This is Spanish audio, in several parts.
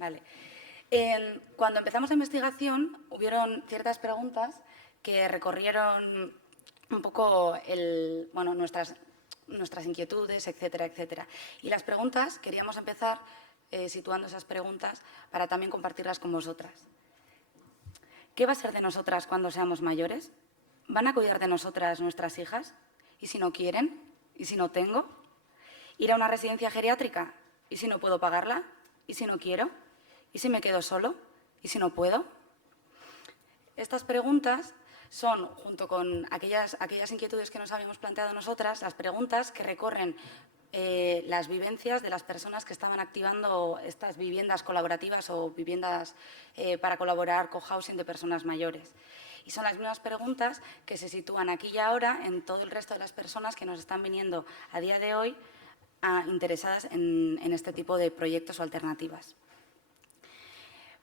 Vale. Cuando empezamos la investigación, hubieron ciertas preguntas que recorrieron un poco nuestras inquietudes, etcétera, etcétera. Y las preguntas, queríamos empezar situando esas preguntas para también compartirlas con vosotras. ¿Qué va a ser de nosotras cuando seamos mayores? ¿Van a cuidar de nosotras nuestras hijas? ¿Y si no quieren? ¿Y si no tengo? ¿Ir a una residencia geriátrica? ¿Y si no puedo pagarla? ¿Y si no quiero? ¿Y si me quedo solo? ¿Y si no puedo? Estas preguntas son, junto con aquellas inquietudes que nos habíamos planteado nosotras, las preguntas que recorren las vivencias de las personas que estaban activando estas viviendas colaborativas o viviendas para colaborar cohousing de personas mayores. Y son las mismas preguntas que se sitúan aquí y ahora en todo el resto de las personas que nos están viniendo a día de hoy interesadas en este tipo de proyectos o alternativas.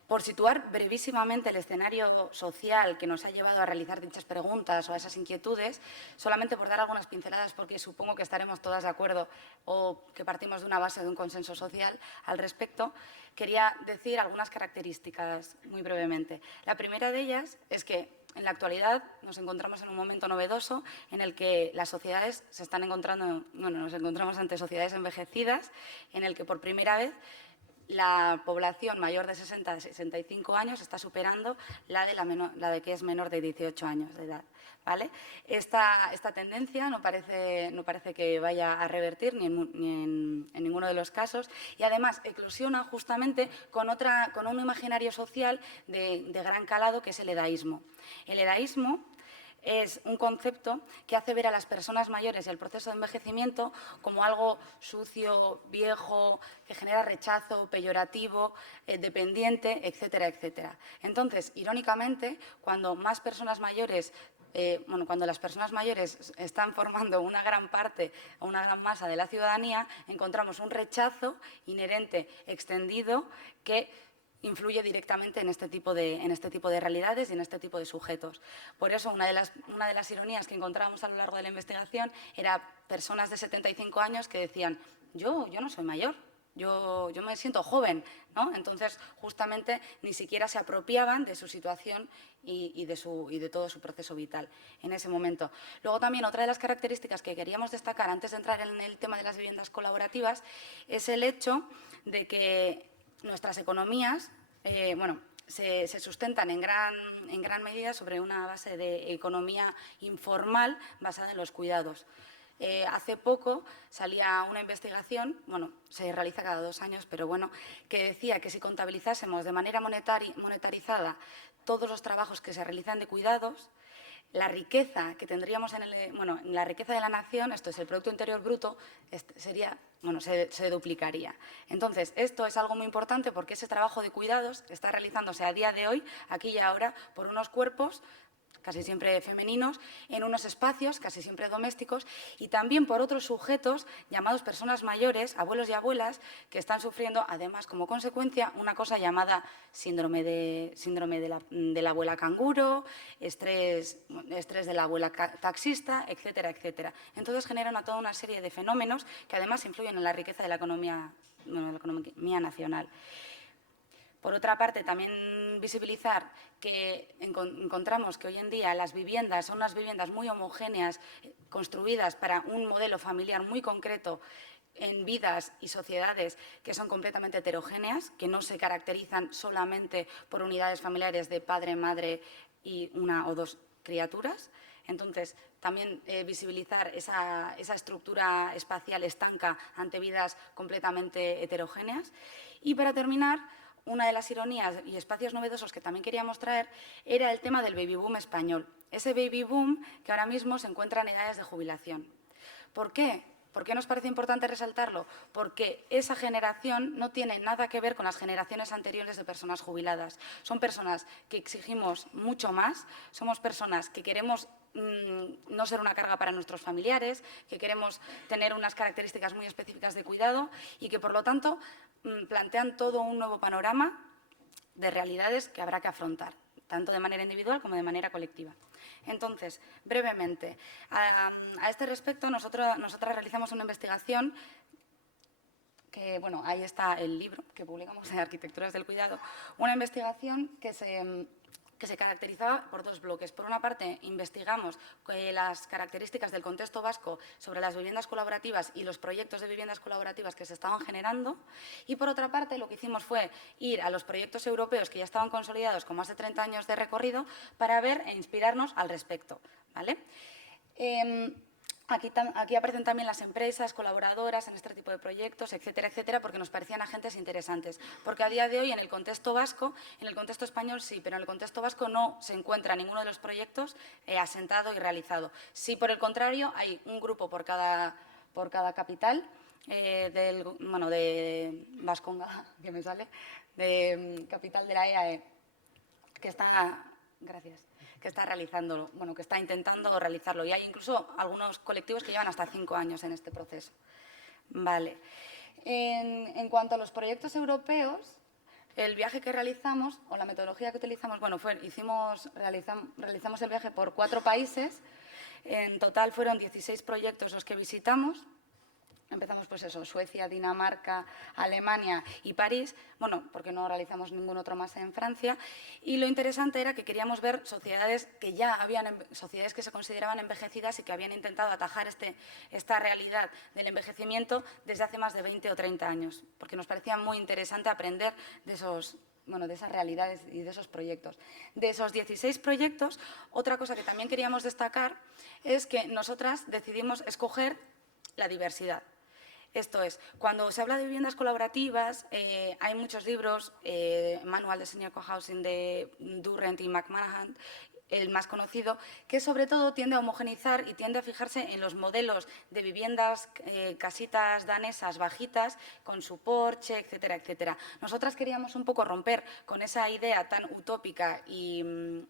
Por situar brevísimamente el escenario social que nos ha llevado a realizar dichas preguntas o a esas inquietudes, solamente por dar algunas pinceladas, porque supongo que estaremos todas de acuerdo o que partimos de una base de un consenso social al respecto, quería decir algunas características muy brevemente. La primera de ellas es que en la actualidad nos encontramos en un momento novedoso en el que las sociedades se están encontrando, nos encontramos ante sociedades envejecidas, en el que por primera vez la población mayor de 60 a 65 años está superando la de que es menor de 18 años de edad. ¿Vale? Esta tendencia no parece que vaya a revertir ni en ninguno de los casos y además eclosiona justamente con un imaginario social de gran calado que es el edaísmo. El edaísmo es un concepto que hace ver a las personas mayores y al proceso de envejecimiento como algo sucio, viejo, que genera rechazo, peyorativo, dependiente, etcétera, etcétera. Entonces, irónicamente, cuando más personas mayores cuando las personas mayores están formando una gran parte o una gran masa de la ciudadanía, encontramos un rechazo inherente, extendido, que influye directamente en este tipo de realidades y en este tipo de sujetos. Por eso, una de las ironías que encontrábamos a lo largo de la investigación era personas de 75 años que decían yo no soy mayor, yo me siento joven, ¿no? Entonces, justamente, ni siquiera se apropiaban de su situación y de todo su proceso vital en ese momento. Luego, también, otra de las características que queríamos destacar antes de entrar en el tema de las viviendas colaborativas es el hecho de que nuestras economías se sustentan en gran medida sobre una base de economía informal basada en los cuidados. Hace poco salía una investigación, se realiza cada 2 años, pero que decía que si contabilizásemos de manera monetarizada todos los trabajos que se realizan de cuidados, la riqueza que tendríamos en la riqueza de la nación, esto es el Producto Interior Bruto, se duplicaría. Entonces, esto es algo muy importante porque ese trabajo de cuidados está realizándose a día de hoy, aquí y ahora, por unos cuerpos casi siempre femeninos, en unos espacios casi siempre domésticos y también por otros sujetos llamados personas mayores, abuelos y abuelas, que están sufriendo además como consecuencia una cosa llamada síndrome de la abuela canguro, estrés de la abuela taxista, etcétera, etcétera. Entonces generan toda una serie de fenómenos que además influyen en la riqueza de la economía nacional. Por otra parte, también visibilizar que encontramos que hoy en día las viviendas son unas viviendas muy homogéneas, construidas para un modelo familiar muy concreto en vidas y sociedades que son completamente heterogéneas, que no se caracterizan solamente por unidades familiares de padre, madre y una o dos criaturas. Entonces, también visibilizar esa estructura espacial estanca ante vidas completamente heterogéneas. Y para terminar, una de las ironías y espacios novedosos que también queríamos traer era el tema del baby boom español. Ese baby boom que ahora mismo se encuentra en edades de jubilación. ¿Por qué? ¿Por qué nos parece importante resaltarlo? Porque esa generación no tiene nada que ver con las generaciones anteriores de personas jubiladas. Son personas que exigimos mucho más, somos personas que queremos no ser una carga para nuestros familiares, que queremos tener unas características muy específicas de cuidado y que, por lo tanto, plantean todo un nuevo panorama de realidades que habrá que afrontar, tanto de manera individual como de manera colectiva. Entonces, brevemente, a este respecto, nosotras realizamos una investigación que, bueno, ahí está el libro que publicamos de Arquitecturas del Cuidado, una investigación que se caracterizaba por dos bloques. Por una parte, investigamos las características del contexto vasco sobre las viviendas colaborativas y los proyectos de viviendas colaborativas que se estaban generando. Y por otra parte, lo que hicimos fue ir a los proyectos europeos que ya estaban consolidados con más de 30 años de recorrido para ver e inspirarnos al respecto, ¿vale? Aquí aparecen también las empresas colaboradoras en este tipo de proyectos, etcétera, etcétera, porque nos parecían agentes interesantes. Porque a día de hoy, en el contexto vasco, en el contexto español sí, pero en el contexto vasco no se encuentra ninguno de los proyectos asentado y realizado. Sí, por el contrario, hay un grupo por cada capital, de Vasconga, que me sale, de capital de la EAE, que está... Gracias. Que está realizándolo, bueno, que está intentando realizarlo. Y hay incluso algunos colectivos que llevan hasta 5 años en este proceso. Vale. En cuanto a los proyectos europeos, el viaje que realizamos, o la metodología que utilizamos, bueno, realizamos el viaje por 4 países. En total fueron 16 proyectos los que visitamos. Empezamos, pues eso, Suecia, Dinamarca, Alemania y París, bueno, porque no realizamos ningún otro más en Francia. Y lo interesante era que queríamos ver sociedades sociedades que se consideraban envejecidas y que habían intentado atajar esta realidad del envejecimiento desde hace más de 20 o 30 años, porque nos parecía muy interesante aprender de esas realidades y de esos proyectos. De esos 16 proyectos, otra cosa que también queríamos destacar es que nosotras decidimos escoger la diversidad. Esto es, cuando se habla de viviendas colaborativas, hay muchos libros, Manual de Senior Cohousing de Durrent y McManahan, el más conocido, que sobre todo tiende a homogeneizar y tiende a fijarse en los modelos de viviendas, casitas danesas bajitas, con su porche, etcétera, etcétera. Nosotras queríamos un poco romper con esa idea tan utópica y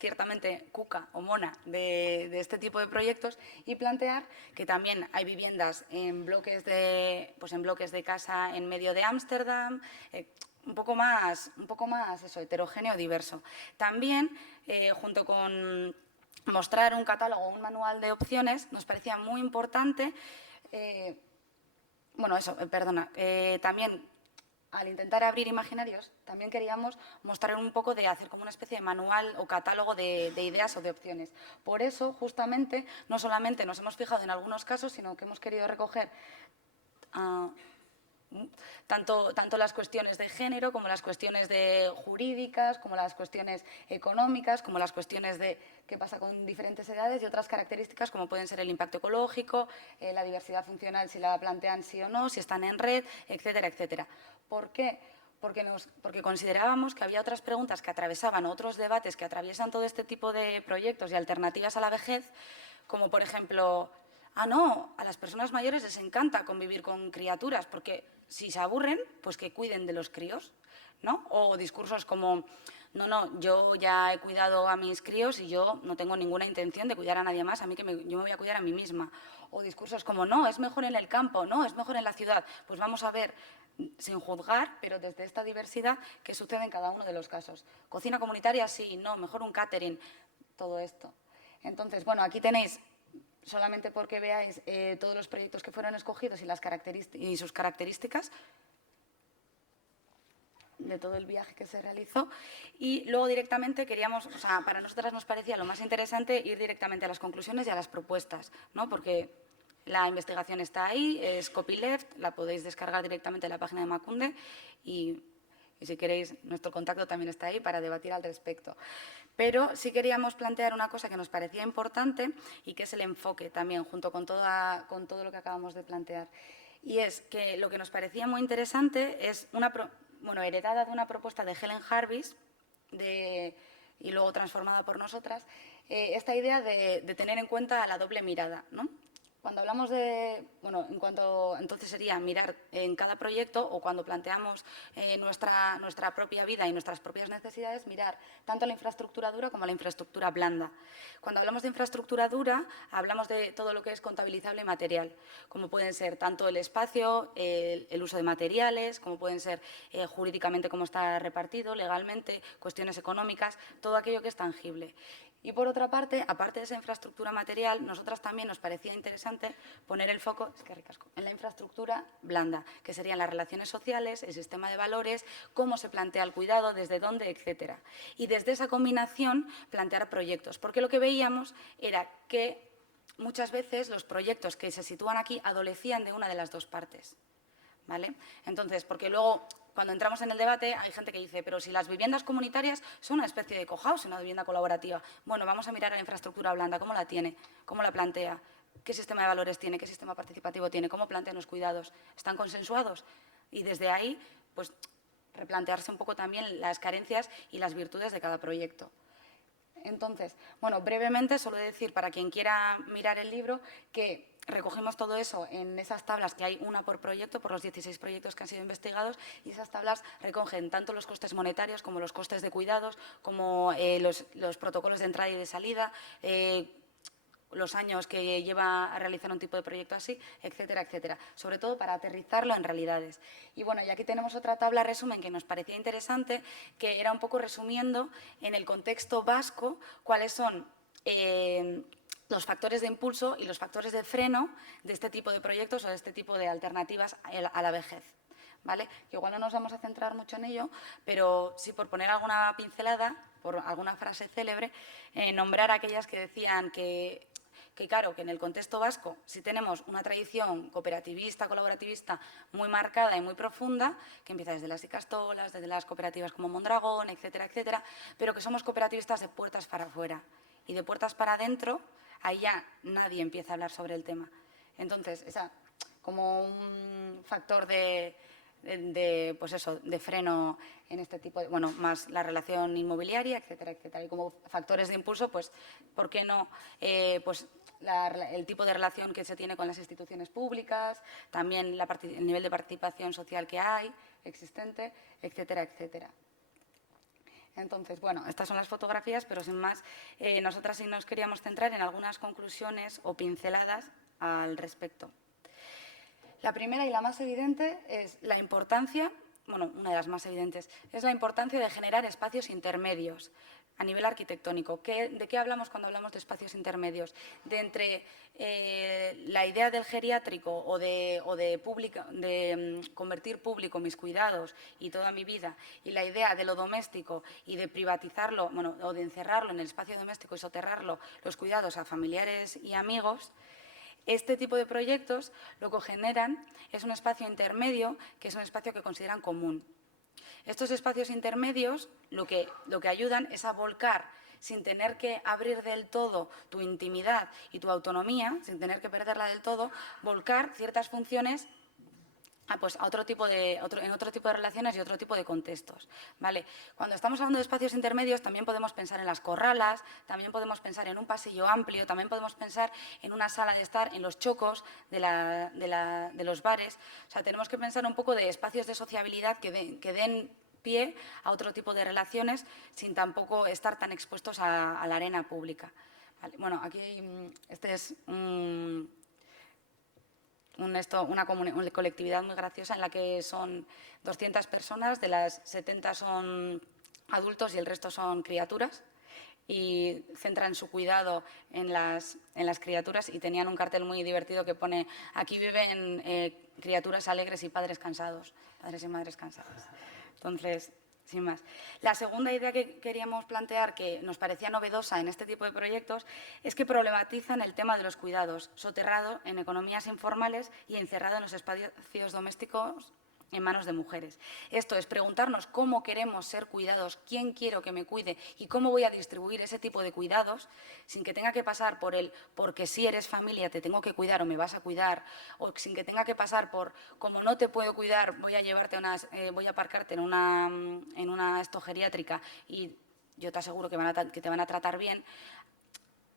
ciertamente cuca o mona de este tipo de proyectos y plantear que también hay viviendas en bloques de casa en medio de Ámsterdam, un poco más eso, heterogéneo, diverso. También, junto con mostrar un catálogo, un manual de opciones, nos parecía muy importante, también al intentar abrir imaginarios, también queríamos mostrar un poco de hacer como una especie de manual o catálogo de ideas o de opciones. Por eso, justamente, no solamente nos hemos fijado en algunos casos, sino que hemos querido recoger tanto las cuestiones de género como las cuestiones jurídicas, como las cuestiones económicas, como las cuestiones de qué pasa con diferentes edades y otras características como pueden ser el impacto ecológico, la diversidad funcional, si la plantean sí o no, si están en red, etcétera, etcétera. ¿Por qué? Porque considerábamos que había otras preguntas que atravesaban, otros debates que atraviesan todo este tipo de proyectos y alternativas a la vejez, como por ejemplo, no, a las personas mayores les encanta convivir con criaturas, porque si se aburren, pues que cuiden de los críos, ¿no? O discursos como, no, yo ya he cuidado a mis críos y yo no tengo ninguna intención de cuidar a nadie más, yo me voy a cuidar a mí misma. O discursos como, no, es mejor en el campo, no, es mejor en la ciudad. Pues vamos a ver, sin juzgar, pero desde esta diversidad que sucede en cada uno de los casos. Cocina comunitaria, sí, no, mejor un catering, todo esto. Entonces, bueno, aquí tenéis, solamente porque veáis todos los proyectos que fueron escogidos y sus características de todo el viaje que se realizó. Y luego directamente queríamos, para nosotras nos parecía lo más interesante ir directamente a las conclusiones y a las propuestas, ¿no? Porque la investigación está ahí, es copyleft, la podéis descargar directamente en la página de Emakunde y si queréis, nuestro contacto también está ahí para debatir al respecto. Pero sí queríamos plantear una cosa que nos parecía importante y que es el enfoque también, junto con todo lo que acabamos de plantear. Y es que lo que nos parecía muy interesante es heredada de una propuesta de Helen Jarvis y luego transformada por nosotras, esta idea de tener en cuenta la doble mirada, ¿no? Cuando hablamos entonces sería mirar en cada proyecto o cuando planteamos nuestra propia vida y nuestras propias necesidades, mirar tanto la infraestructura dura como la infraestructura blanda. Cuando hablamos de infraestructura dura, hablamos de todo lo que es contabilizable y material, como pueden ser tanto el espacio, el uso de materiales, como pueden ser jurídicamente cómo está repartido, legalmente, cuestiones económicas, todo aquello que es tangible. Y por otra parte, aparte de esa infraestructura material, nosotras también nos parecía interesante interesante poner el foco, es que ricasco, en la infraestructura blanda, que serían las relaciones sociales, el sistema de valores, cómo se plantea el cuidado, desde dónde, etcétera. Y desde esa combinación plantear proyectos, porque lo que veíamos era que muchas veces los proyectos que se sitúan aquí adolecían de una de las dos partes, ¿vale? Entonces, porque luego, cuando entramos en el debate, hay gente que dice, pero si las viviendas comunitarias son una especie de cohouse, una vivienda colaborativa. Bueno, vamos a mirar a la infraestructura blanda, cómo la tiene, cómo la plantea, qué sistema de valores tiene, qué sistema participativo tiene, cómo plantean los cuidados, ¿están consensuados? Y desde ahí, pues, replantearse un poco también las carencias y las virtudes de cada proyecto. Entonces, bueno, brevemente, solo decir para quien quiera mirar el libro que recogimos todo eso en esas tablas, que hay una por proyecto, por los 16 proyectos que han sido investigados, y esas tablas recogen tanto los costes monetarios como los costes de cuidados, como los protocolos de entrada y de salida, los años que lleva a realizar un tipo de proyecto así, etcétera, etcétera. Sobre todo para aterrizarlo en realidades. Y bueno, y aquí tenemos otra tabla resumen que nos parecía interesante, que era un poco resumiendo en el contexto vasco cuáles son los factores de impulso y los factores de freno de este tipo de proyectos o de este tipo de alternativas a la vejez. ¿Vale? Que igual no nos vamos a centrar mucho en ello, pero sí por poner alguna pincelada, por alguna frase célebre, nombrar aquellas que decían que claro, que en el contexto vasco sí tenemos una tradición cooperativista, colaborativista muy marcada y muy profunda, que empieza desde las Icastolas, desde las cooperativas como Mondragón, etcétera, etcétera, pero que somos cooperativistas de puertas para afuera. Y de puertas para adentro, ahí ya nadie empieza a hablar sobre el tema. Entonces, esa como un factor pues eso, de freno en este tipo de, bueno, más la relación inmobiliaria, etcétera, etcétera. Y como factores de impulso, pues, ¿por qué no? Pues el tipo de relación que se tiene con las instituciones públicas, también el nivel de participación social que hay, existente, etcétera, etcétera. Entonces, bueno, estas son las fotografías, pero sin más, nosotras sí nos queríamos centrar en algunas conclusiones o pinceladas al respecto. La primera y la más evidente es la importancia, bueno, una de las más evidentes, es la importancia de generar espacios intermedios a nivel arquitectónico. ¿De qué hablamos cuando hablamos de espacios intermedios? De entre la idea del geriátrico o de convertir público mis cuidados y toda mi vida y la idea de lo doméstico y de privatizarlo, bueno, o de encerrarlo en el espacio doméstico y soterrarlo los cuidados a familiares y amigos. Este tipo de proyectos lo que generan es un espacio intermedio, que es un espacio que consideran común. Estos espacios intermedios lo que ayudan es a volcar, sin tener que abrir del todo tu intimidad y tu autonomía, sin tener que perderla del todo, volcar ciertas funciones pues en otro tipo de relaciones y otro tipo de contextos, ¿vale? Cuando estamos hablando de espacios intermedios también podemos pensar en las corralas, también podemos pensar en un pasillo amplio, también podemos pensar en una sala de estar, en los chocos de los bares. O sea, tenemos que pensar un poco de espacios de sociabilidad que den pie a otro tipo de relaciones sin tampoco estar tan expuestos a la arena pública. Vale, bueno, aquí este es una colectividad muy graciosa en la que son 200 personas, de las 70 son adultos y el resto son criaturas, y centran su cuidado en las criaturas, y tenían un cartel muy divertido que pone: aquí viven criaturas alegres y padres cansados, padres y madres cansadas. Entonces, sin más. La segunda idea que queríamos plantear, que nos parecía novedosa en este tipo de proyectos, es que problematizan el tema de los cuidados, soterrado en economías informales y encerrado en los espacios domésticos en manos de mujeres. Esto es preguntarnos cómo queremos ser cuidados, quién quiero que me cuide y cómo voy a distribuir ese tipo de cuidados sin que tenga que pasar por el porque si eres familia te tengo que cuidar o me vas a cuidar, o sin que tenga que pasar por como no te puedo cuidar voy a aparcarte en una geriátrica y yo te aseguro que te van a tratar bien.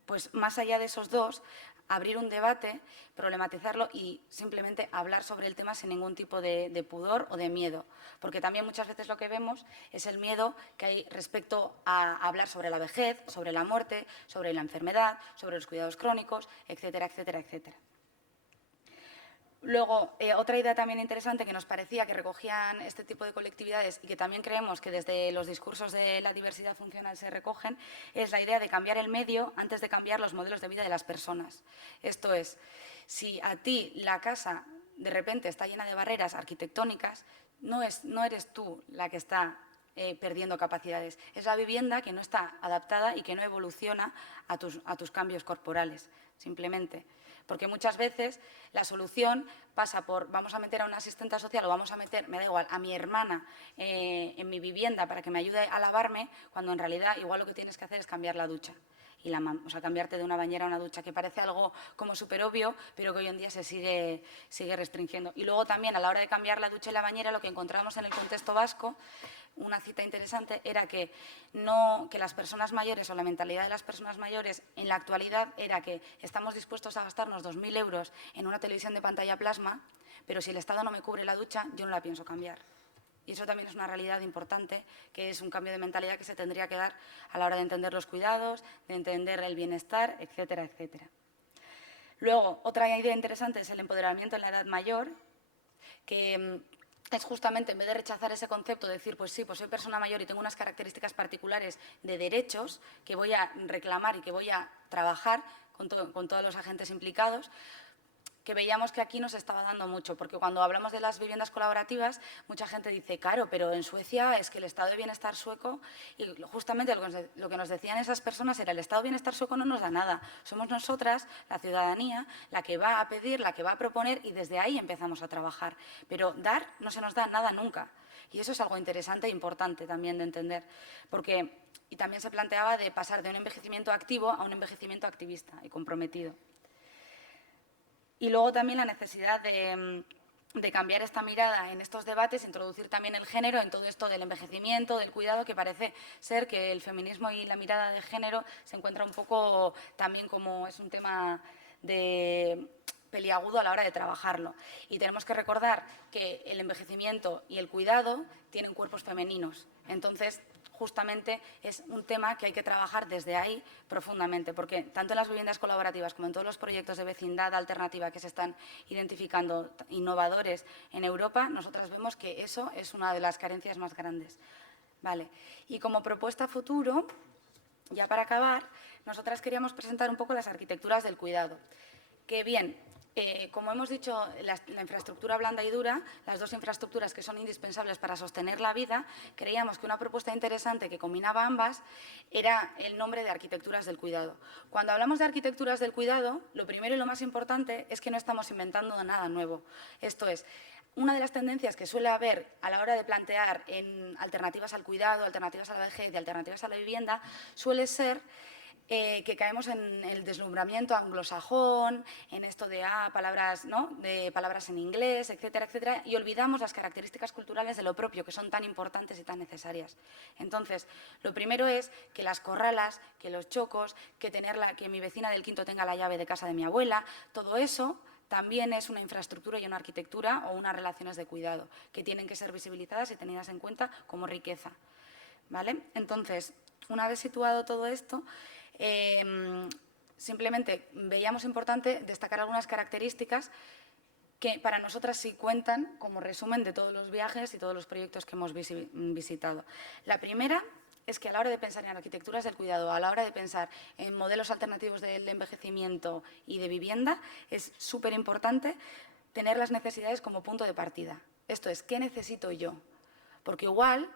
Pues más allá de esos dos, abrir un debate, problematizarlo y simplemente hablar sobre el tema sin ningún tipo de pudor o de miedo. Porque también muchas veces lo que vemos es el miedo que hay respecto a hablar sobre la vejez, sobre la muerte, sobre la enfermedad, sobre los cuidados crónicos, etcétera, etcétera, etcétera. Luego, otra idea también interesante que nos parecía que recogían este tipo de colectividades y que también creemos que desde los discursos de la diversidad funcional se recogen, es la idea de cambiar el medio antes de cambiar los modelos de vida de las personas. Esto es, si a ti la casa de repente está llena de barreras arquitectónicas, no eres tú la que está perdiendo capacidades. Es la vivienda que no está adaptada y que no evoluciona a tus cambios corporales, simplemente. Porque muchas veces la solución pasa por vamos a meter a una asistente social o vamos a meter, me da igual, a mi hermana en mi vivienda para que me ayude a lavarme, cuando en realidad igual lo que tienes que hacer es cambiar la ducha. O sea, cambiarte de una bañera a una ducha, que parece algo como súper obvio, pero que hoy en día se sigue restringiendo. Y luego también a la hora de cambiar la ducha y la bañera, lo que encontramos en el contexto vasco, una cita interesante, era que las personas mayores o la mentalidad de las personas mayores en la actualidad era que estamos dispuestos a gastarnos 2.000 euros en una televisión de pantalla plasma, pero si el Estado no me cubre la ducha, yo no la pienso cambiar. Y eso también es una realidad importante, que es un cambio de mentalidad que se tendría que dar a la hora de entender los cuidados, de entender el bienestar, etcétera, etcétera. Luego, otra idea interesante es el empoderamiento en la edad mayor, que es justamente, en vez de rechazar ese concepto, de decir, pues sí, pues soy persona mayor y tengo unas características particulares de derechos que voy a reclamar y que voy a trabajar con todos los agentes implicados, que veíamos que aquí nos estaba dando mucho, porque cuando hablamos de las viviendas colaborativas, mucha gente dice, claro, pero en Suecia es que el estado de bienestar sueco, y justamente lo que nos decían esas personas era, el estado de bienestar sueco no nos da nada, somos nosotras, la ciudadanía, la que va a pedir, la que va a proponer, y desde ahí empezamos a trabajar. Pero dar no se nos da nada nunca. Y eso es algo interesante e importante también de entender, porque y también se planteaba de pasar de un envejecimiento activo a un envejecimiento activista y comprometido. Y luego también la necesidad de cambiar esta mirada en estos debates, introducir también el género en todo esto del envejecimiento, del cuidado, que parece ser que el feminismo y la mirada de género se encuentra un poco también como es un tema de peliagudo a la hora de trabajarlo. Y tenemos que recordar que el envejecimiento y el cuidado tienen cuerpos femeninos. Entonces, justamente es un tema que hay que trabajar desde ahí profundamente, porque tanto en las viviendas colaborativas como en todos los proyectos de vecindad alternativa que se están identificando innovadores en Europa, nosotras vemos que eso es una de las carencias más grandes. Vale. Y como propuesta futuro, ya para acabar, nosotras queríamos presentar un poco las arquitecturas del cuidado. Que bien, como hemos dicho, la infraestructura blanda y dura, las dos infraestructuras que son indispensables para sostener la vida, creíamos que una propuesta interesante que combinaba ambas era el nombre de arquitecturas del cuidado. Cuando hablamos de arquitecturas del cuidado, lo primero y lo más importante es que no estamos inventando nada nuevo. Esto es, una de las tendencias que suele haber a la hora de plantear en alternativas al cuidado, alternativas a la vejez y alternativas a la vivienda, suele ser que caemos en el deslumbramiento anglosajón, en esto de palabras, ¿no? De palabras en inglés, etcétera, etcétera, y olvidamos las características culturales de lo propio, que son tan importantes y tan necesarias. Entonces, lo primero es que las corralas, que los chocos, que mi vecina del quinto tenga la llave de casa de mi abuela, todo eso también es una infraestructura y una arquitectura o unas relaciones de cuidado que tienen que ser visibilizadas y tenidas en cuenta como riqueza. ¿Vale? Entonces, una vez situado todo esto, simplemente veíamos importante destacar algunas características que para nosotras sí cuentan como resumen de todos los viajes y todos los proyectos que hemos visitado. La primera es que a la hora de pensar en arquitecturas del cuidado, a la hora de pensar en modelos alternativos del envejecimiento y de vivienda, es súper importante tener las necesidades como punto de partida. Esto es, ¿qué necesito yo? Porque igual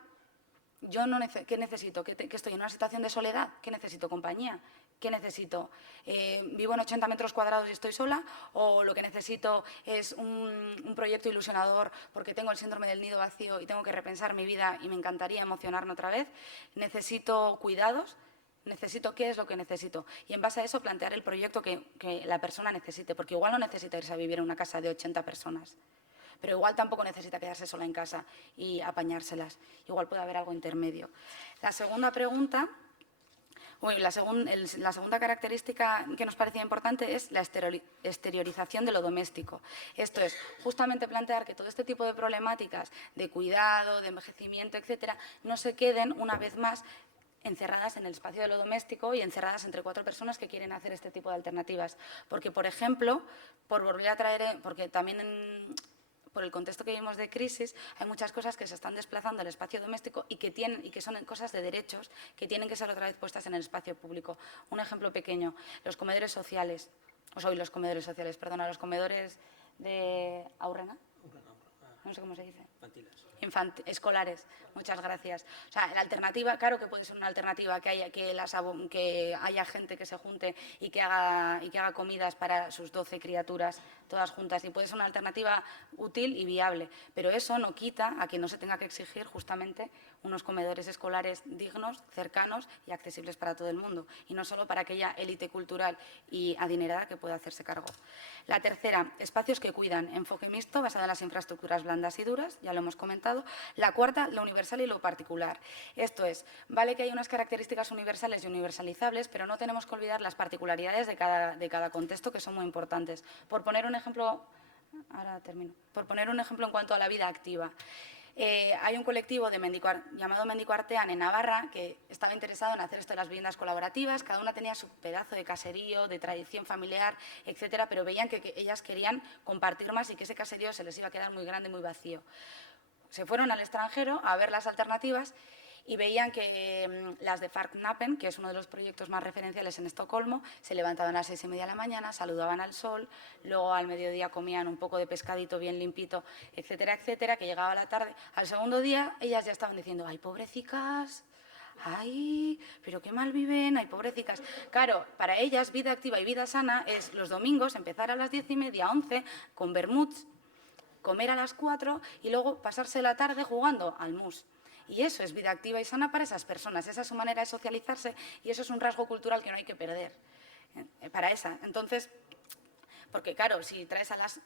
yo no ¿qué necesito? ¿Que estoy en una situación de soledad? ¿Qué necesito? ¿Compañía? ¿Qué necesito? ¿Vivo en 80 metros cuadrados y estoy sola? ¿O lo que necesito es un proyecto ilusionador porque tengo el síndrome del nido vacío y tengo que repensar mi vida y me encantaría emocionarme otra vez? ¿Necesito cuidados? ¿Necesito qué es lo que necesito? Y en base a eso plantear el proyecto que la persona necesite, porque igual no necesita irse a vivir en una casa de 80 personas. Pero igual tampoco necesita quedarse sola en casa y apañárselas. Igual puede haber algo intermedio. La segunda pregunta, la segunda característica que nos parecía importante es la exteriorización de lo doméstico. Esto es, justamente plantear que todo este tipo de problemáticas de cuidado, de envejecimiento, etcétera, no se queden una vez más encerradas en el espacio de lo doméstico y encerradas entre 4 personas que quieren hacer este tipo de alternativas. Porque, por ejemplo, por volver a traer, porque también por el contexto que vivimos de crisis, hay muchas cosas que se están desplazando al espacio doméstico y que son cosas de derechos que tienen que ser otra vez puestas en el espacio público. Un ejemplo pequeño, los comedores sociales, los comedores de Aurrena, no sé cómo se dice. Escolares, muchas gracias. O sea, la alternativa, claro que puede ser una alternativa que haya gente que se junte y que haga comidas para sus 12 criaturas todas juntas, y puede ser una alternativa útil y viable, pero eso no quita a que no se tenga que exigir justamente unos comedores escolares dignos, cercanos y accesibles para todo el mundo, y no solo para aquella élite cultural y adinerada que pueda hacerse cargo. La tercera, espacios que cuidan, enfoque mixto basado en las infraestructuras blandas y duras, ya lo hemos comentado. La cuarta, lo universal y lo particular. Esto es, vale que hay unas características universales y universalizables, pero no tenemos que olvidar las particularidades de cada contexto, que son muy importantes. Por poner un ejemplo, en cuanto a la vida activa. Hay un colectivo llamado Mendico Artean en Navarra que estaba interesado en hacer esto de las viviendas colaborativas. Cada una tenía su pedazo de caserío, de tradición familiar, etcétera, pero veían que ellas querían compartir más y que ese caserío se les iba a quedar muy grande y muy vacío. Se fueron al extranjero a ver las alternativas y veían que las de Farknappen, que es uno de los proyectos más referenciales en Estocolmo, se levantaban a las 6:30 de la mañana, saludaban al sol, luego al mediodía comían un poco de pescadito bien limpito, etcétera, etcétera, que llegaba la tarde. Al segundo día ellas ya estaban diciendo, ¡ay, pobrecicas! ¡Ay, pero qué mal viven! ¡Ay, pobrecicas! Claro, para ellas vida activa y vida sana es los domingos empezar a las 10:30, 11, con vermuts, comer a las 4 y luego pasarse la tarde jugando al mus. Y eso es vida activa y sana para esas personas, esa es su manera de socializarse y eso es un rasgo cultural que no hay que perder para esa. Entonces, porque claro, si traes a las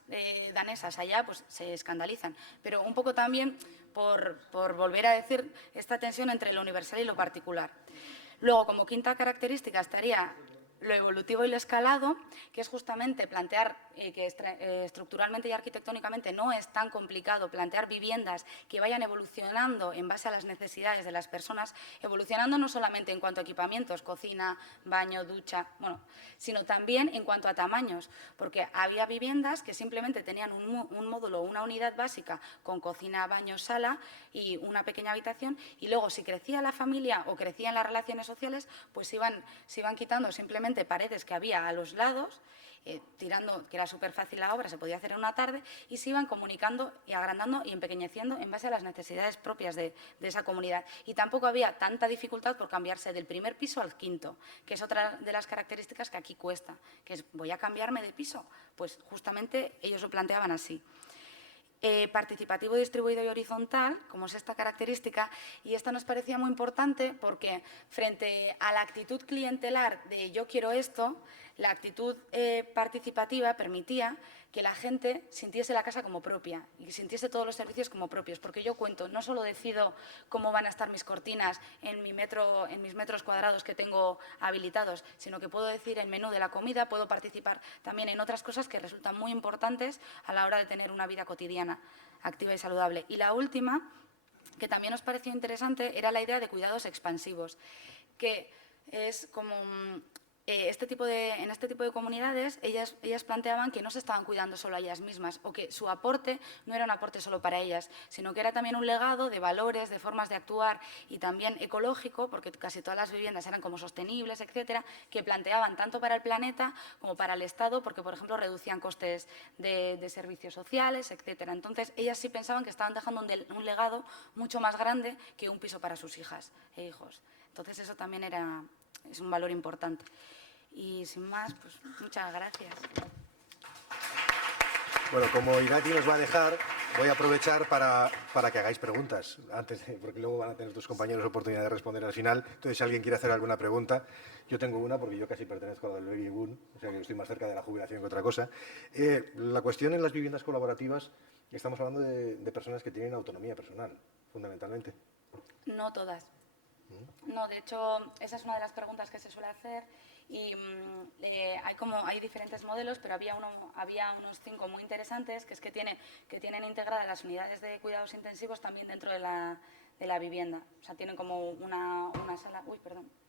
danesas allá, pues se escandalizan. Pero un poco también por volver a decir esta tensión entre lo universal y lo particular. Luego, como quinta característica, estaría lo evolutivo y lo escalado, que es justamente plantear que estructuralmente y arquitectónicamente no es tan complicado plantear viviendas que vayan evolucionando en base a las necesidades de las personas, evolucionando no solamente en cuanto a equipamientos, cocina, baño, ducha, bueno, sino también en cuanto a tamaños, porque había viviendas que simplemente tenían un módulo, una unidad básica con cocina, baño, sala y una pequeña habitación, y luego si crecía la familia o crecían las relaciones sociales, pues se iban quitando simplemente paredes que había a los lados, tirando, que era súper fácil la obra, se podía hacer en una tarde, y se iban comunicando y agrandando y empequeñeciendo en base a las necesidades propias de esa comunidad. Y tampoco había tanta dificultad por cambiarse del primer piso al quinto, que es otra de las características que aquí cuesta, que es, ¿voy a cambiarme de piso? Pues justamente ellos lo planteaban así. Participativo, distribuido y horizontal, como es esta característica, y esta nos parecía muy importante porque frente a la actitud clientelar de yo quiero esto, la actitud participativa permitía que la gente sintiese la casa como propia y sintiese todos los servicios como propios, porque yo cuento, no solo decido cómo van a estar mis cortinas en mis metros cuadrados que tengo habilitados, sino que puedo decir el menú de la comida, puedo participar también en otras cosas que resultan muy importantes a la hora de tener una vida cotidiana activa y saludable. Y la última, que también nos pareció interesante, era la idea de cuidados expansivos, que es como en este tipo de comunidades ellas planteaban que no se estaban cuidando solo a ellas mismas o que su aporte no era un aporte solo para ellas, sino que era también un legado de valores, de formas de actuar y también ecológico, porque casi todas las viviendas eran como sostenibles, etcétera, que planteaban tanto para el planeta como para el Estado, porque, por ejemplo, reducían costes de servicios sociales, etcétera. Entonces, ellas sí pensaban que estaban dejando un legado mucho más grande que un piso para sus hijas e hijos. Entonces, eso también es un valor importante. Y sin más, pues muchas gracias. Bueno, como Irati nos va a dejar, voy a aprovechar para que hagáis preguntas, porque luego van a tener tus compañeros oportunidad de responder al final. Entonces, si alguien quiere hacer alguna pregunta, yo tengo una, porque yo casi pertenezco al Baby Boom, o sea que estoy más cerca de la jubilación que otra cosa. La cuestión en las viviendas colaborativas, estamos hablando de personas que tienen autonomía personal, fundamentalmente. No todas. No, de hecho, esa es una de las preguntas que se suele hacer y hay diferentes modelos, pero había unos 5 muy interesantes, que es que tienen integradas las unidades de cuidados intensivos también dentro de de la vivienda. O sea, tienen como una sala,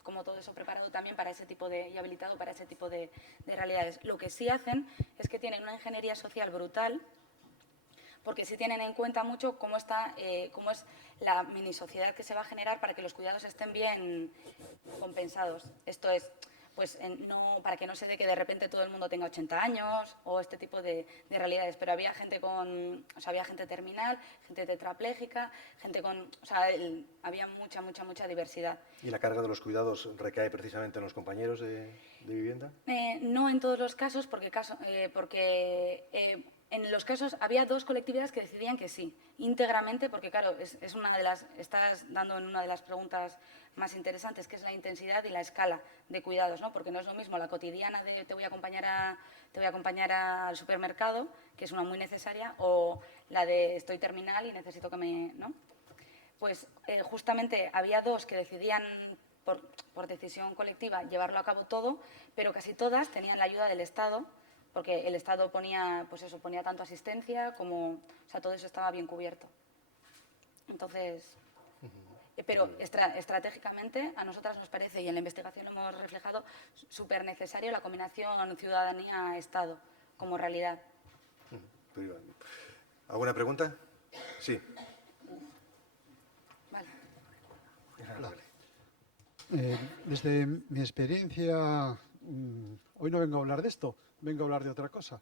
como todo eso preparado también para ese tipo y habilitado para ese tipo de realidades. Lo que sí hacen es que tienen una ingeniería social brutal, porque sí tienen en cuenta mucho cómo es la mini sociedad que se va a generar para que los cuidados estén bien compensados. Esto es, pues, no, para que no se dé que de repente todo el mundo tenga 80 años o este tipo de realidades. Pero había gente había gente terminal, gente tetrapléjica, gente con, había mucha diversidad. ¿Y la carga de los cuidados recae precisamente en los compañeros de vivienda? No en todos los casos, porque en los casos había 2 colectividades que decidían que sí, íntegramente, porque claro, estás dando en una de las preguntas más interesantes, que es la intensidad y la escala de cuidados, ¿no? Porque no es lo mismo la cotidiana de te voy a acompañar al supermercado, que es una muy necesaria, o la de estoy terminal y necesito que me, ¿no? Pues justamente había 2 que decidían por decisión colectiva llevarlo a cabo todo, pero casi todas tenían la ayuda del Estado, porque el Estado ponía tanto asistencia como, todo eso estaba bien cubierto. Entonces, pero estratégicamente a nosotras nos parece, y en la investigación lo hemos reflejado, súper necesario la combinación ciudadanía-Estado como realidad. ¿Alguna pregunta? Sí. Vale. Desde mi experiencia, hoy no vengo a hablar de esto, vengo a hablar de otra cosa,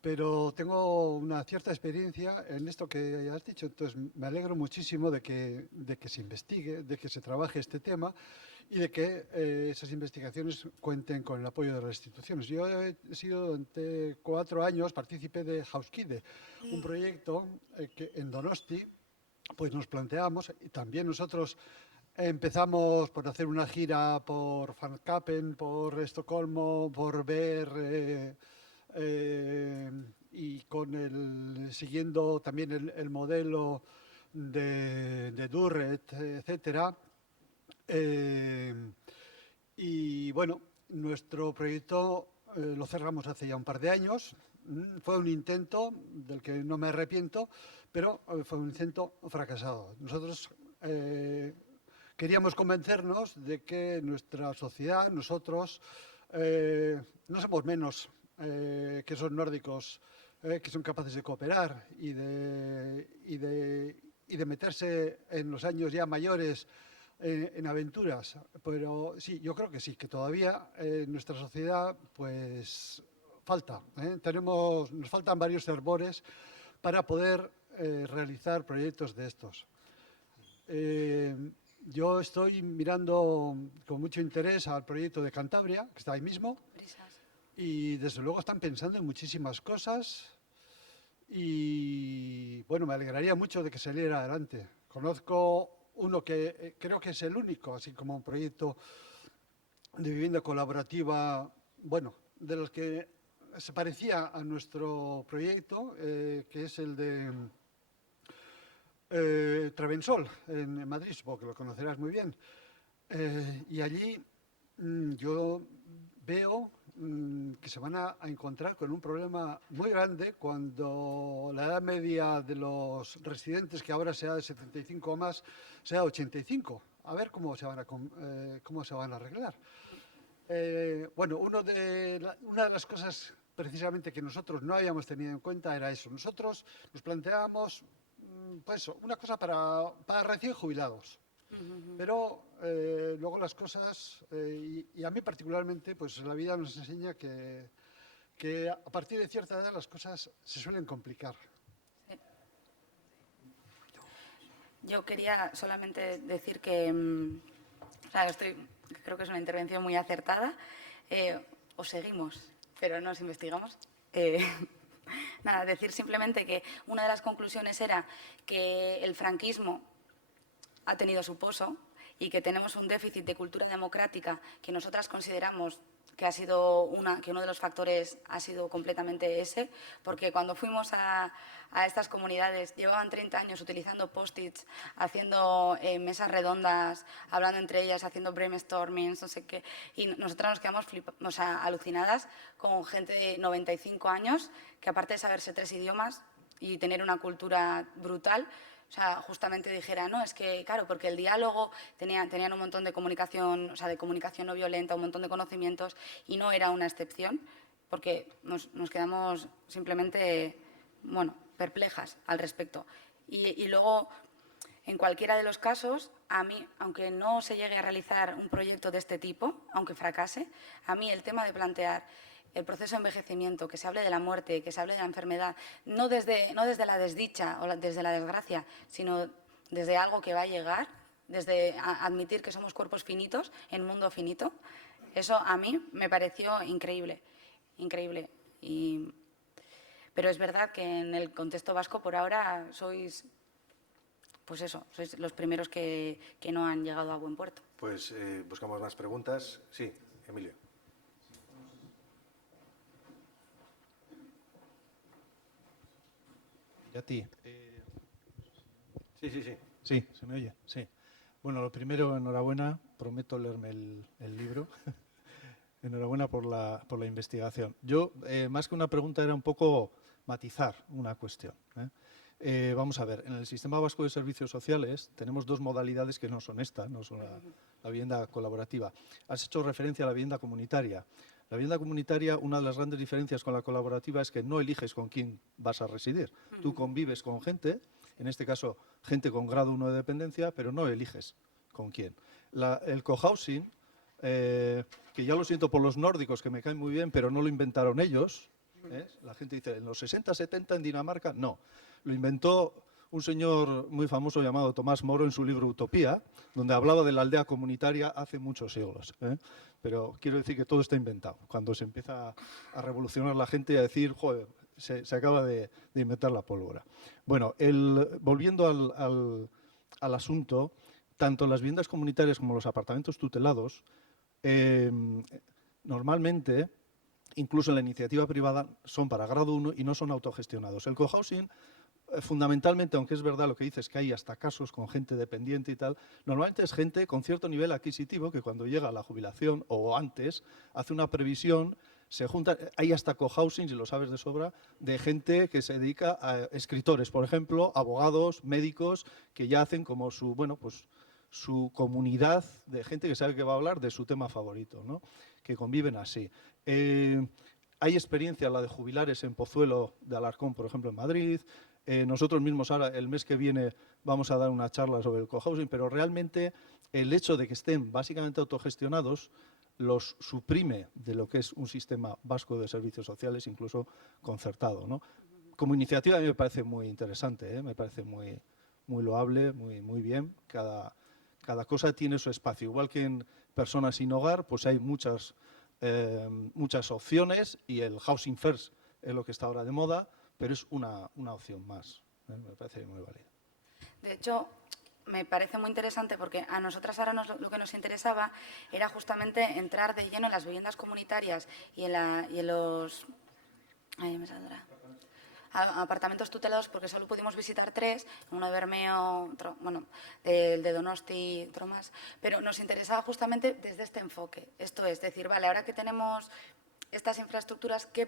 pero tengo una cierta experiencia en esto que has dicho, entonces me alegro muchísimo de que se investigue, de que se trabaje este tema y de que esas investigaciones cuenten con el apoyo de las instituciones. Yo he sido durante 4 años partícipe de Hauskide, un proyecto que en Donosti pues nos planteamos, y también nosotros empezamos por hacer una gira por Fankapen, por Estocolmo, por ver y siguiendo también el modelo de Durret, etcétera. Y bueno, nuestro proyecto lo cerramos hace ya un par de años. Fue un intento del que no me arrepiento, pero fue un intento fracasado. Nosotros queríamos convencernos de que nuestra sociedad, nosotros, no somos menos que esos nórdicos que son capaces de cooperar y de meterse en los años ya mayores en aventuras. Pero sí, yo creo que sí, que todavía en nuestra sociedad pues falta. Nos faltan varios fervores para poder realizar proyectos de estos. Yo estoy mirando con mucho interés al proyecto de Cantabria, que está ahí mismo, y desde luego están pensando en muchísimas cosas y bueno, me alegraría mucho de que saliera adelante. Conozco uno que creo que es el único, así como un proyecto de vivienda colaborativa, bueno, de los que se parecía a nuestro proyecto, que es el de Travensol, en Madrid, supongo que lo conocerás muy bien. Y allí yo veo que se van a encontrar con un problema muy grande cuando la edad media de los residentes, que ahora sea de 75 o más, sea 85. A ver cómo se van a arreglar. Bueno, una de las cosas precisamente que nosotros no habíamos tenido en cuenta era eso. Nosotros nos planteábamos pues una cosa para recién jubilados. Pero luego las cosas, y a mí particularmente, pues la vida nos enseña que a partir de cierta edad las cosas se suelen complicar. Sí. Yo quería solamente decir que creo que es una intervención muy acertada. Os seguimos, pero no os investigamos. Nada, decir simplemente que una de las conclusiones era que el franquismo ha tenido su poso y que tenemos un déficit de cultura democrática que nosotras consideramos que que uno de los factores ha sido completamente ese, porque cuando fuimos a estas comunidades llevaban 30 años utilizando post-its, haciendo mesas redondas, hablando entre ellas, haciendo brainstormings, no sé qué, y nosotras nos quedamos alucinadas con gente de 95 años que, aparte de saberse 3 idiomas y tener una cultura brutal, O sea, justamente dijera, no, es que, claro, porque el diálogo tenían un montón de comunicación, o sea, de comunicación no violenta, un montón de conocimientos, y no era una excepción, porque nos quedamos simplemente, bueno, perplejas al respecto. Y luego, en cualquiera de los casos, a mí, aunque no se llegue a realizar un proyecto de este tipo, aunque fracase, a mí el tema de plantear el proceso de envejecimiento, que se hable de la muerte, que se hable de la enfermedad, no desde la desdicha o desde la desgracia, sino desde algo que va a llegar, desde admitir que somos cuerpos finitos en un mundo finito, eso a mí me pareció increíble, increíble. Pero es verdad que en el contexto vasco por ahora sois, pues eso, sois los primeros que no han llegado a buen puerto. Pues buscamos más preguntas. Sí, Emilio. Y a ti. Sí, sí, sí. Sí, ¿se me oye? Sí. Bueno, lo primero, enhorabuena. Prometo leerme el libro. Enhorabuena por la investigación. Yo, más que una pregunta, era un poco matizar una cuestión. Vamos a ver, en el Sistema Vasco de Servicios Sociales tenemos dos modalidades que no son esta, no son la vivienda colaborativa. Has hecho referencia a la vivienda comunitaria. La vivienda comunitaria, una de las grandes diferencias con la colaborativa es que no eliges con quién vas a residir. Tú convives con gente, en este caso gente con grado 1 de dependencia, pero no eliges con quién. El cohousing, que ya lo siento por los nórdicos, que me caen muy bien, pero no lo inventaron ellos. La gente dice, en los 60, 70 en Dinamarca, no. Lo inventó un señor muy famoso llamado Tomás Moro en su libro Utopía, donde hablaba de la aldea comunitaria hace muchos siglos. Pero quiero decir que todo está inventado. Cuando se empieza a revolucionar la gente y a decir, joder, se acaba de inventar la pólvora. Bueno, volviendo al asunto, tanto las viviendas comunitarias como los apartamentos tutelados, normalmente, incluso en la iniciativa privada, son para grado 1 y no son autogestionados. El cohousing, fundamentalmente, aunque es verdad lo que dices, que hay hasta casos con gente dependiente y tal, normalmente es gente con cierto nivel adquisitivo que cuando llega a la jubilación o antes hace una previsión, se juntan, hay hasta cohousing, si lo sabes de sobra, de gente que se dedica a escritores, por ejemplo, abogados, médicos, que ya hacen como su, bueno, pues su comunidad de gente que sabe que va a hablar de su tema favorito, ¿no? Que conviven así. Hay experiencia, la de jubilares en Pozuelo de Alarcón, por ejemplo, en Madrid. Nosotros mismos ahora, el mes que viene, vamos a dar una charla sobre el cohousing, pero realmente el hecho de que estén básicamente autogestionados los suprime de lo que es un sistema vasco de servicios sociales, incluso concertado, ¿no? Como iniciativa a mí me parece muy interesante, me parece muy, muy loable, muy bien. Cada cosa tiene su espacio. Igual que en personas sin hogar, pues hay muchas opciones y el housing first es lo que está ahora de moda, pero es una opción más. Me parece muy válida. De hecho, me parece muy interesante porque a nosotras ahora lo que nos interesaba era justamente entrar de lleno en las viviendas comunitarias y en los apartamentos tutelados, porque solo pudimos visitar 3, uno de Bermeo, bueno, el de Donosti, otro más, pero nos interesaba justamente desde este enfoque. Esto es decir, vale, ahora que tenemos estas infraestructuras, ¿qué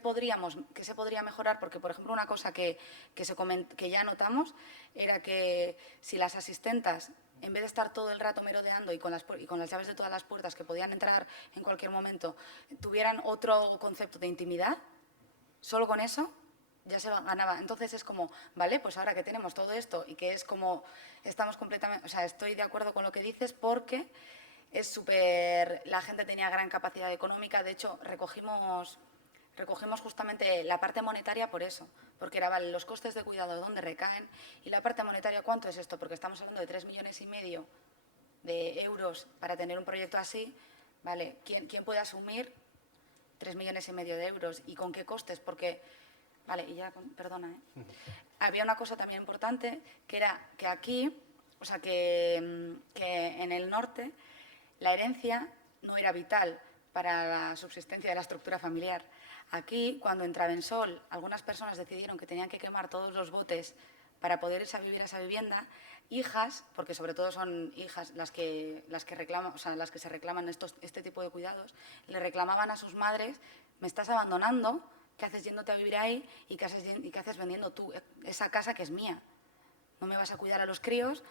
se podría mejorar? Porque, por ejemplo, una cosa que ya notamos era que si las asistentas, en vez de estar todo el rato merodeando y con las llaves de todas las puertas que podían entrar en cualquier momento, tuvieran otro concepto de intimidad, solo con eso ya se ganaba. Entonces es como, vale, pues ahora que tenemos todo esto y que es como, estamos completamente, o sea, estoy de acuerdo con lo que dices porque es súper, la gente tenía gran capacidad económica, de hecho recogimos justamente la parte monetaria por eso, porque era, vale, los costes de cuidado dónde recaen y la parte monetaria, ¿cuánto es esto? Porque estamos hablando de 3,5 millones de euros para tener un proyecto así, vale, ¿quién puede asumir 3,5 millones de euros y con qué costes? Porque, vale, y ya, perdona, había una cosa también importante que era que aquí, o sea, que en el norte la herencia no era vital para la subsistencia de la estructura familiar. Aquí, cuando en Travensol algunas personas decidieron que tenían que quemar todos los botes para poder irse a vivir a esa vivienda, hijas, porque sobre todo son hijas las que reclaman, o sea, las que se reclaman este tipo de cuidados, le reclamaban a sus madres: me estás abandonando, ¿qué haces yéndote a vivir ahí y qué haces vendiendo tú esa casa que es mía? no me vas a cuidar a los críos,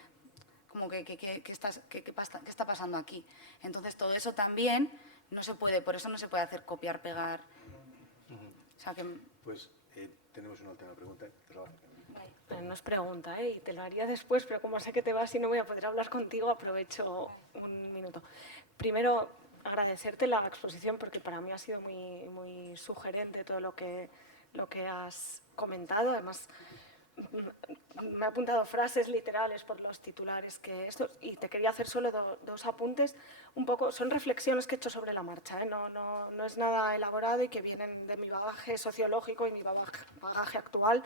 como ¿qué está pasando aquí? Entonces todo eso también no se puede, por eso no se puede hacer copiar, pegar. O sea que... Pues tenemos una última pregunta. Te la voy a hacer. No es pregunta, y te lo haría después, pero como sé que te vas y no voy a poder hablar contigo, aprovecho un minuto. Primero, agradecerte la exposición porque para mí ha sido muy, muy sugerente todo lo que has comentado. Además, me he apuntado frases literales por los titulares y te quería hacer solo dos apuntes. Un poco, son reflexiones que he hecho sobre la marcha, no es nada elaborado y que vienen de mi bagaje sociológico y mi bagaje actual,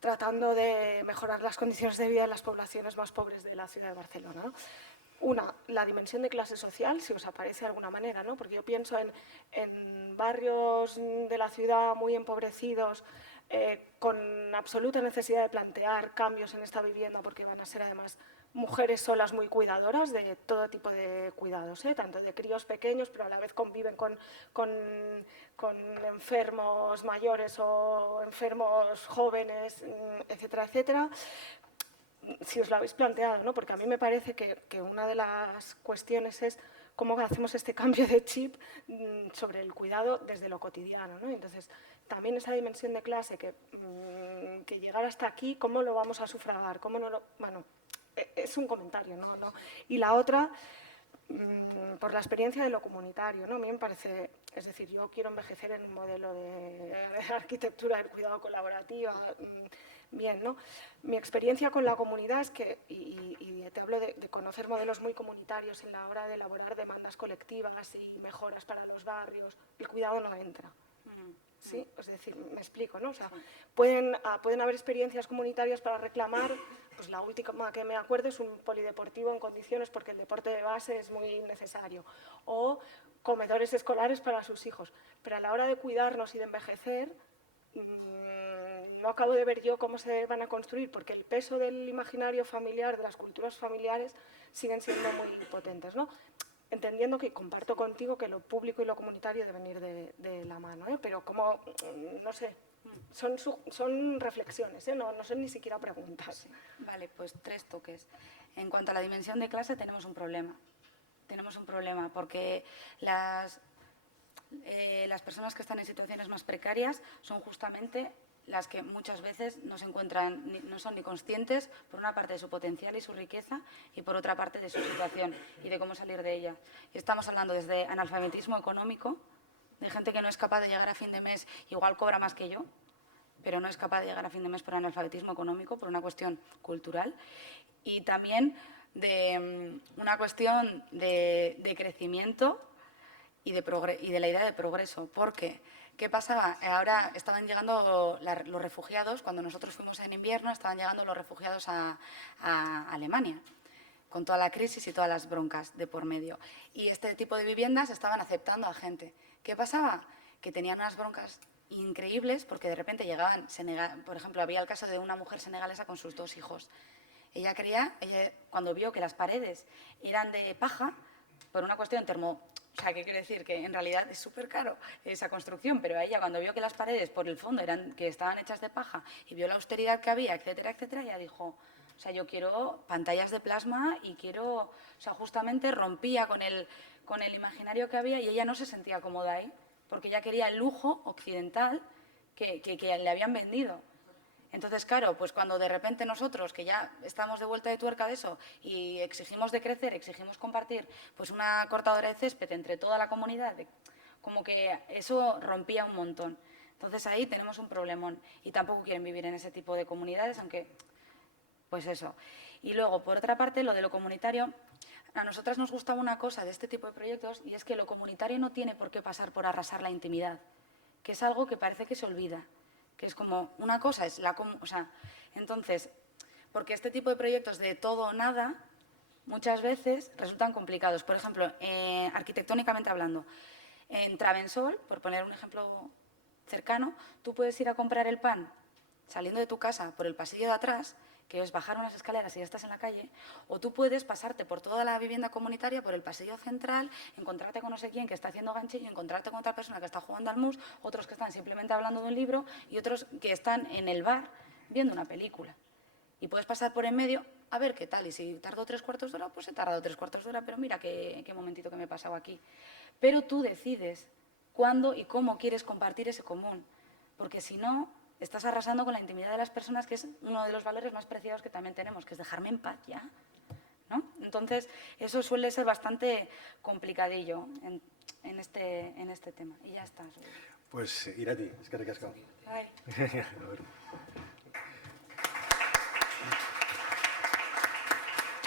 tratando de mejorar las condiciones de vida de las poblaciones más pobres de la ciudad de Barcelona, ¿no? Una, la dimensión de clase social, si os aparece de alguna manera, ¿no? Porque yo pienso en barrios de la ciudad muy empobrecidos, con absoluta necesidad de plantear cambios en esta vivienda, porque van a ser además mujeres solas muy cuidadoras de todo tipo de cuidados, tanto de críos pequeños, pero a la vez conviven con enfermos mayores o enfermos jóvenes, etcétera, etcétera. Si os lo habéis planteado, ¿no? Porque a mí me parece que una de las cuestiones es cómo hacemos este cambio de chip sobre el cuidado desde lo cotidiano, ¿no? Entonces, también esa dimensión de clase que llegar hasta aquí, ¿cómo lo vamos a sufragar? ¿Cómo no lo...? Bueno, es un comentario, ¿no? Y la otra, por la experiencia de lo comunitario, ¿no? A mí me parece, es decir, yo quiero envejecer en un modelo de arquitectura del cuidado colaborativa, bien, ¿no? Mi experiencia con la comunidad es que, y te hablo de conocer modelos muy comunitarios en la hora de elaborar demandas colectivas y mejoras para los barrios, el cuidado no entra. ¿Sí? Es decir, me explico, ¿no? O sea, pueden haber experiencias comunitarias para reclamar, pues la última que me acuerdo es un polideportivo en condiciones porque el deporte de base es muy necesario, o comedores escolares para sus hijos, pero a la hora de cuidarnos y de envejecer, no acabo de ver yo cómo se van a construir, porque el peso del imaginario familiar, de las culturas familiares, siguen siendo muy potentes, ¿no? Entendiendo que comparto contigo que lo público y lo comunitario deben ir de la mano, pero como, no sé, son reflexiones, no son ni siquiera preguntas. Vale, pues 3 toques. En cuanto a la dimensión de clase, tenemos un problema. Tenemos un problema porque las personas que están en situaciones más precarias son justamente las que muchas veces no son ni conscientes, por una parte, de su potencial y su riqueza, y por otra parte, de su situación y de cómo salir de ella. Y estamos hablando desde analfabetismo económico, de gente que no es capaz de llegar a fin de mes, igual cobra más que yo, pero no es capaz de llegar a fin de mes por analfabetismo económico, por una cuestión cultural, y también de una cuestión de crecimiento y de la idea de progreso. Porque, ¿qué pasaba? Ahora estaban llegando los refugiados, cuando nosotros fuimos en invierno, estaban llegando los refugiados a Alemania, con toda la crisis y todas las broncas de por medio. Y este tipo de viviendas estaban aceptando a gente. ¿Qué pasaba? Que tenían unas broncas increíbles porque de repente llegaban, por ejemplo, había el caso de una mujer senegalesa con sus 2 hijos. Ella cuando vio que las paredes eran de paja, por una cuestión o sea, ¿qué quiere decir? Que en realidad es súper caro esa construcción, pero ella cuando vio que las paredes por el fondo que estaban hechas de paja y vio la austeridad que había, etcétera, etcétera, ella dijo, o sea, yo quiero pantallas de plasma y quiero, o sea, justamente rompía con el imaginario que había y ella no se sentía cómoda ahí, porque ella quería el lujo occidental que le habían vendido. Entonces, claro, pues cuando de repente nosotros, que ya estamos de vuelta de tuerca de eso y exigimos de crecer, exigimos compartir pues una cortadora de césped entre toda la comunidad, como que eso rompía un montón. Entonces ahí tenemos un problemón y tampoco quieren vivir en ese tipo de comunidades, aunque, pues eso. Y luego, por otra parte, lo de lo comunitario, a nosotras nos gusta una cosa de este tipo de proyectos y es que lo comunitario no tiene por qué pasar por arrasar la intimidad, que es algo que parece que se olvida. Que es como, una cosa es entonces, porque este tipo de proyectos de todo o nada, muchas veces resultan complicados. Por ejemplo, arquitectónicamente hablando, en Travensol, por poner un ejemplo cercano, tú puedes ir a comprar el pan saliendo de tu casa por el pasillo de atrás, que es bajar unas escaleras y ya estás en la calle, o tú puedes pasarte por toda la vivienda comunitaria, por el pasillo central, encontrarte con no sé quién que está haciendo ganchillo, encontrarte con otra persona que está jugando al mus, otros que están simplemente hablando de un libro y otros que están en el bar viendo una película. Y puedes pasar por en medio a ver qué tal. Y si tardo 3/4 de hora, pues he tardado 3/4 de hora, pero mira qué momentito que me he pasado aquí. Pero tú decides cuándo y cómo quieres compartir ese común. Porque si no, estás arrasando con la intimidad de las personas, que es uno de los valores más preciados que también tenemos, que es dejarme en paz ya, ¿no? Entonces, eso suele ser bastante complicadillo en este tema. Y ya está. Pues Irati, eskerrik asko. Bye. A ver.